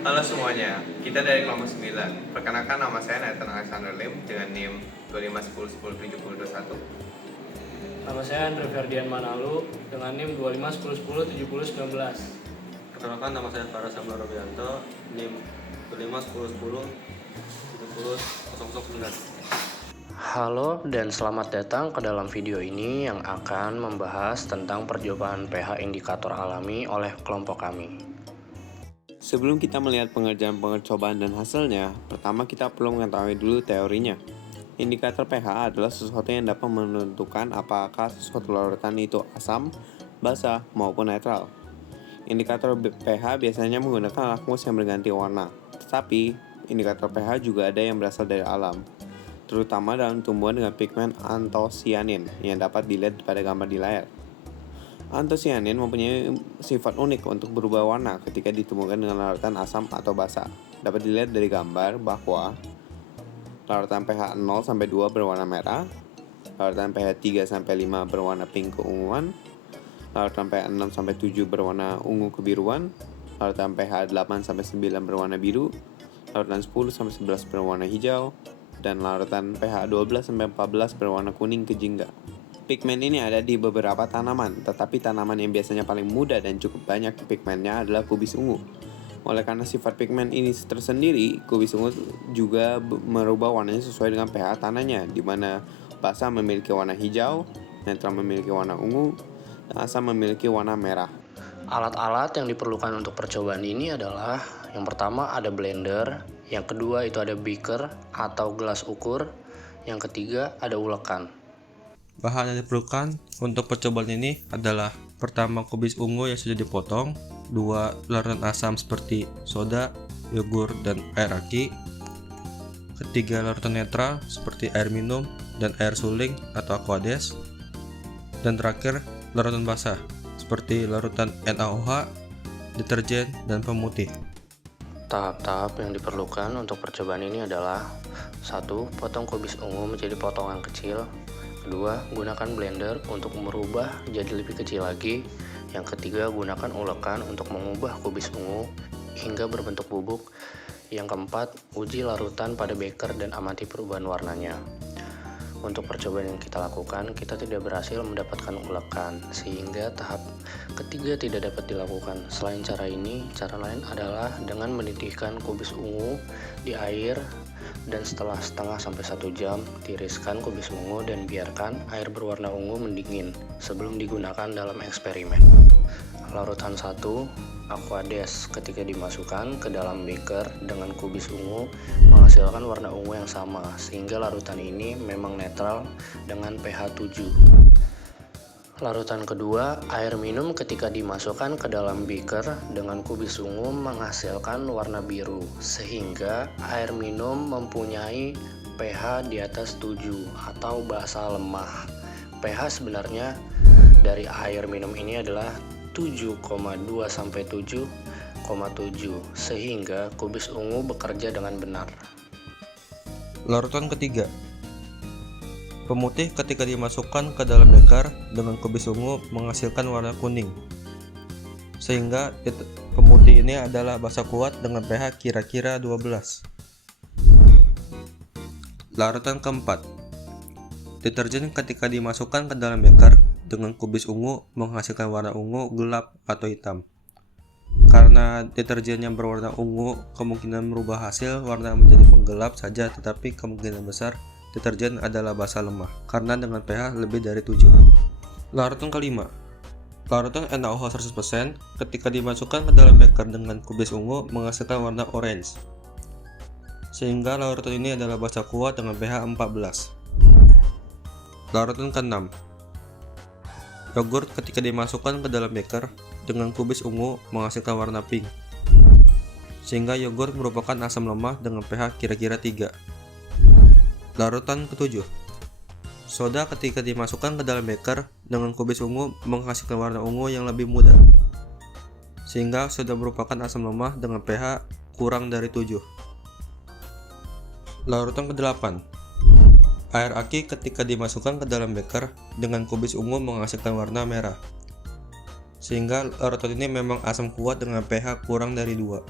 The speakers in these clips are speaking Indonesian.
Halo semuanya, kita dari kelompok 9. Perkenalkan, nama saya Nathan Alexander Lim dengan NIM 2510107021. Nama saya Andre Ferdian Manalu dengan NIM 2510107019. Perkenalkan, nama saya Farah Sabla Robianto, NIM 2510107009. Halo dan selamat datang ke dalam video ini yang akan membahas tentang percobaan pH indikator alami oleh kelompok kami. Sebelum kita melihat pengerjaan percobaan dan hasilnya, pertama kita perlu mengetahui dulu teorinya. Indikator pH adalah sesuatu yang dapat menentukan apakah suatu larutan itu asam, basa, maupun netral. Indikator pH biasanya menggunakan lakmus yang berganti warna, tetapi indikator pH juga ada yang berasal dari alam, terutama dalam tumbuhan dengan pigmen antosianin yang dapat dilihat pada gambar di layar. Antosianin mempunyai sifat unik untuk berubah warna ketika ditemukan dengan larutan asam atau basa. Dapat dilihat dari gambar bahwa larutan pH 0-2 berwarna merah, larutan pH 3-5 berwarna pink keunguan, larutan pH 6-7 berwarna ungu kebiruan, larutan pH 8-9 berwarna biru, larutan 10-11 berwarna hijau, dan larutan pH 12-14 berwarna kuning kejingga. Pigmen ini ada di beberapa tanaman, tetapi tanaman yang biasanya paling mudah dan cukup banyak pigmennya adalah kubis ungu. Oleh karena sifat pigmen ini tersendiri, kubis ungu juga merubah warnanya sesuai dengan pH tanahnya, di mana basa memiliki warna hijau, netral memiliki warna ungu, dan asam memiliki warna merah. Alat-alat yang diperlukan untuk percobaan ini adalah yang pertama ada blender, yang kedua itu ada beaker atau gelas ukur, yang ketiga ada ulekan. Bahan yang diperlukan untuk percobaan ini adalah pertama, kubis ungu yang sudah dipotong, 2 larutan asam seperti soda, yogurt, dan air aki, ketiga larutan netral seperti air minum dan air suling atau aquades, dan terakhir larutan basah seperti larutan NaOH, deterjen, dan pemutih. Tahap-tahap yang diperlukan untuk percobaan ini adalah 1. Potong kubis ungu menjadi potongan kecil. 2. Gunakan blender untuk merubah jadi lebih kecil lagi. Yang ketiga, gunakan ulekan untuk mengubah kubis ungu hingga berbentuk bubuk. Yang keempat, uji larutan pada beaker dan amati perubahan warnanya. Untuk percobaan yang kita lakukan, kita tidak berhasil mendapatkan ulekan, sehingga tahap ketiga tidak dapat dilakukan. Selain cara ini, cara lain adalah dengan menitikkan kubis ungu di air dan setelah setengah sampai 1 jam, tiriskan kubis ungu dan biarkan air berwarna ungu mendingin sebelum digunakan dalam eksperimen. Larutan 1, aquades, ketika dimasukkan ke dalam beaker dengan kubis ungu menghasilkan warna ungu yang sama, sehingga larutan ini memang netral dengan pH 7. Larutan kedua, air minum ketika dimasukkan ke dalam beaker dengan kubis ungu menghasilkan warna biru, sehingga air minum mempunyai pH di atas 7 atau basa lemah. pH sebenarnya dari air minum ini adalah 7,2 sampai 7,7, sehingga kubis ungu bekerja dengan benar. Larutan ketiga, pemutih ketika dimasukkan ke dalam beaker dengan kubis ungu menghasilkan warna kuning, sehingga pemutih ini adalah basa kuat dengan pH kira-kira 12. Larutan keempat, deterjen ketika dimasukkan ke dalam beaker dengan kubis ungu menghasilkan warna ungu gelap atau hitam. Karena deterjen yang berwarna ungu kemungkinan merubah hasil warna menjadi menggelap saja, tetapi kemungkinan besar deterjen adalah basa lemah karena dengan pH lebih dari 7. Larutan kelima, larutan NaOH 100% ketika dimasukkan ke dalam beaker dengan kubis ungu menghasilkan warna orange, sehingga larutan ini adalah basa kuat dengan pH 14. Larutan keenam, yogurt ketika dimasukkan ke dalam beaker dengan kubis ungu menghasilkan warna pink, sehingga yogurt merupakan asam lemah dengan pH kira-kira 3. Larutan ketujuh, soda ketika dimasukkan ke dalam beaker dengan kubis ungu menghasilkan warna ungu yang lebih muda, sehingga soda merupakan asam lemah dengan pH kurang dari 7. Larutan ke-8, air aki ketika dimasukkan ke dalam beaker dengan kubis ungu menghasilkan warna merah, sehingga larutan ini memang asam kuat dengan pH kurang dari 2.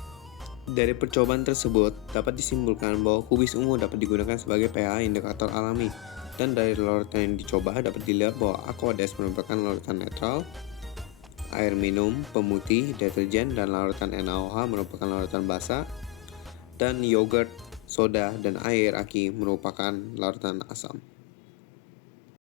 Dari percobaan tersebut, dapat disimpulkan bahwa kubis ungu dapat digunakan sebagai pH indikator alami. Dan dari larutan yang dicoba dapat dilihat bahwa Aqueduct merupakan larutan netral, air minum, pemutih, deterjen, dan larutan NaOH merupakan larutan basa, dan yogurt, soda, dan air aki merupakan larutan asam.